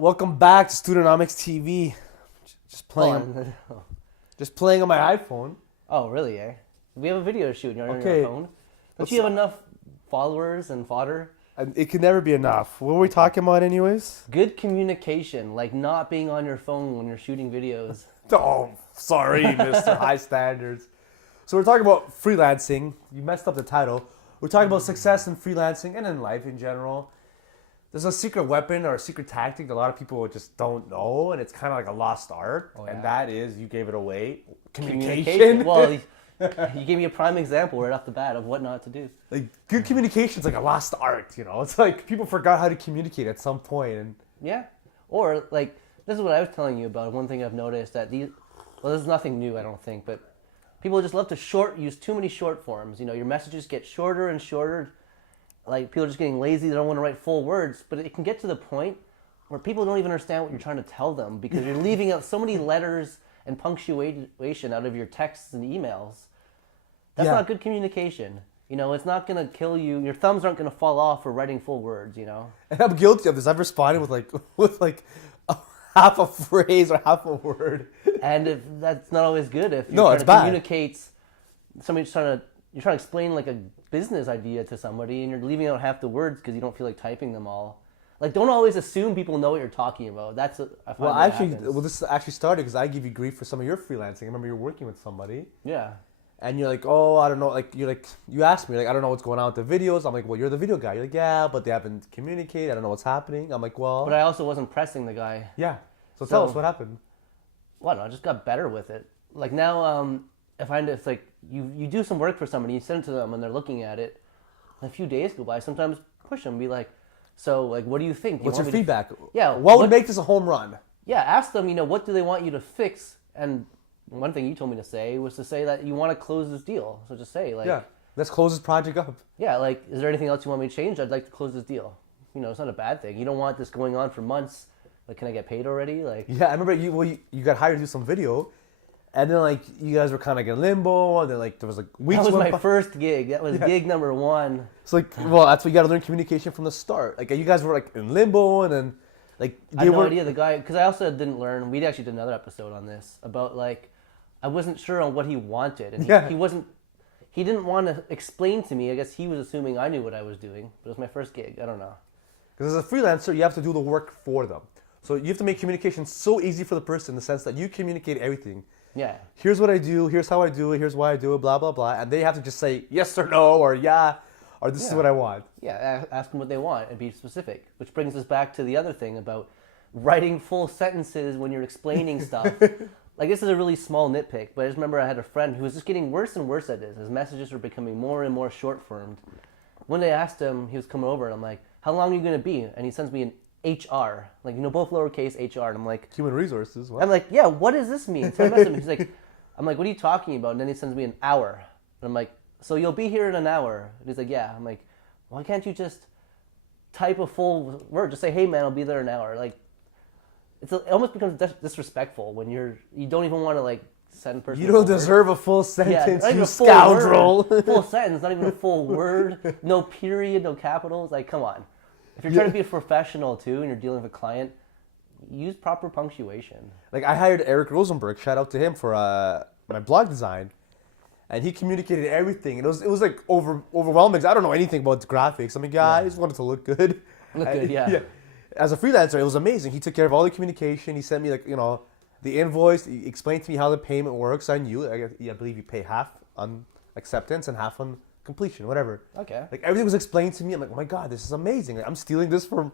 Welcome back to Studentonomics TV. Just playing, just playing on my iPhone. Oh, really, eh? We have a video shoot on Okay. your phone. Don't you have enough followers and fodder? It can never be enough. What were we talking about anyways? Good communication, like not being on your phone when you're shooting videos. Oh, sorry, Mr. High Standards. So we're talking about freelancing. You messed up the title. We're talking about success in freelancing and in life in general. There's a secret weapon or a secret tactic that a lot of people just don't know, and it's kind of like a lost art, and that is, you gave it away, communication. Well, you gave me a prime example right off the bat of what not to do. Like, good communication is like a lost art, you know? It's like people forgot how to communicate at some point, and Yeah. Or, like, this is what I was telling you about. One thing I've noticed that well, this is nothing new, I don't think, but people just love to use too many short forms. You know, your messages get shorter and shorter. Like, people are just getting lazy. They don't want to write full words. But it can get to the point where people don't even understand what you're trying to tell them because you're leaving out so many letters and punctuation out of your texts and emails. That's not good communication. You know, it's not going to kill you. Your thumbs aren't going to fall off for writing full words, you know? And I'm guilty of this. I've responded with half a phrase or half a word. And that's not always good. If you're No, trying it's to bad. communicate, you're trying to explain like a business idea to somebody, and you're leaving out half the words because you don't feel like typing them all. Like, don't always assume people know what you're talking about. That's what I find. This actually started because I give you grief for some of your freelancing. I remember you were working with somebody, Yeah. and you're like, oh, I don't know. Like, you asked me, like, I don't know what's going on with the videos. I'm like, well, you're the video guy. You're like, yeah, but they haven't communicated. I don't know what's happening. I'm like, well, But I also wasn't pressing the guy. yeah. So tell us what happened. Well, I just got better with it. Like now, I find it's like you do some work for somebody, you send it to them, and they're looking at it. A few days go by. Sometimes push them, be like, so like, what do you think? What's your feedback? Yeah. What would make this a home run? Yeah, ask them. You know, what do they want you to fix? And one thing you told me to say was to say that you want to close this deal. So just say like, Yeah, let's close this project up. yeah, like, is there anything else you want me to change? I'd like to close this deal. You know, it's not a bad thing. You don't want this going on for months. Like, can I get paid already? Like, Yeah, I remember you got hired to do some video, and then like you guys were kind of like in limbo, and then like there was like weeks. that was went my by. first gig. That was gig number 1. It's like, well, that's what you got to learn communication from the start. Like you guys were like in limbo, and then like I had no idea the guy, because I also didn't learn. We actually did another episode on this about like I wasn't sure on what he wanted, and he didn't want to explain to me. I guess he was assuming I knew what I was doing, but it was my first gig. I don't know. Because as a freelancer, you have to do the work for them. So you have to make communication so easy for the person in the sense that you communicate everything. Yeah. Here's what I do. Here's how I do it. Here's why I do it. Blah blah blah, and they have to just say yes or no or yeah, or this is what I want. Yeah, ask them what they want and be specific. Which brings us back to the other thing about writing full sentences when you're explaining stuff. Like, this is a really small nitpick, but I just remember I had a friend who was just getting worse and worse at this. His messages were becoming more and more short-formed. One day I asked him, he was coming over, and I'm like, how long are you going to be? And he sends me an HR. Like, you know, both lowercase HR. And I'm like, Human resources. What? I'm like, yeah, what does this mean? So I messaged him. He's like, I'm like, what are you talking about? And then he sends me an hour. And I'm like, so you'll be here in an hour? And he's like, yeah. I'm like, why can't you just type a full word? Just say, hey, man, I'll be there in an hour. Like, it almost becomes disrespectful when you don't even want to, like, send person. You don't deserve a full sentence, not even you a full scoundrel. word. Full sentence, not even a full word. No period, no capitals. Like, come on. If you're trying to be a professional, too, and you're dealing with a client, use proper punctuation. Like, I hired Eric Rosenberg, shout out to him, for my blog design. And he communicated everything. And it was like overwhelming. I don't know anything about graphics. I mean, I just wanted to look good. Yeah. As a freelancer, it was amazing. He took care of all the communication. He sent me, like, you know, the invoice. He explained to me how the payment works. I knew. I believe you pay half on acceptance and half on completion, whatever. Okay. Like, everything was explained to me. I'm like, oh my God, this is amazing. Like, I'm stealing this from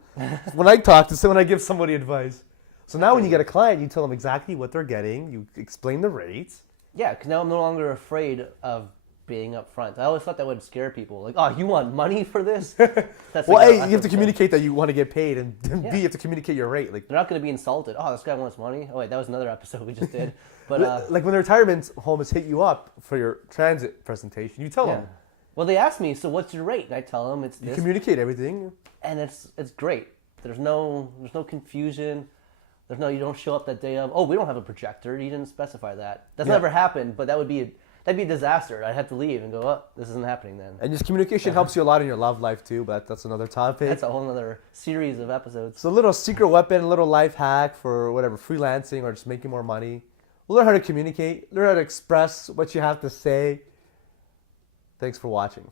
when I talk to someone, I give somebody advice. So now when you get a client, you tell them exactly what they're getting. You explain the rates. Yeah, because now I'm no longer afraid of being upfront. I always thought that would scare people. Like, oh, you want money for this? That's Well, like, A, oh, you have to communicate that you want to get paid, and B, you have to communicate your rate. Like, they're not going to be insulted. Oh, this guy wants money? Oh, wait, that was another episode we just did. But like when the retirement home has hit you up for your transit presentation, you tell them. Well, they ask me, so what's your rate? And I tell them it's You this. communicate everything. And it's great. There's no confusion. You don't show up that day of, oh, we don't have a projector. You didn't specify that. That's never happened, but that would be that'd be a disaster. I'd have to leave and go, oh, this isn't happening then. And just communication helps you a lot in your love life too, but that's another topic. That's a whole other series of episodes. So a little secret weapon, a little life hack for whatever, freelancing or just making more money. Learn how to communicate, learn how to express what you have to say. Thanks for watching.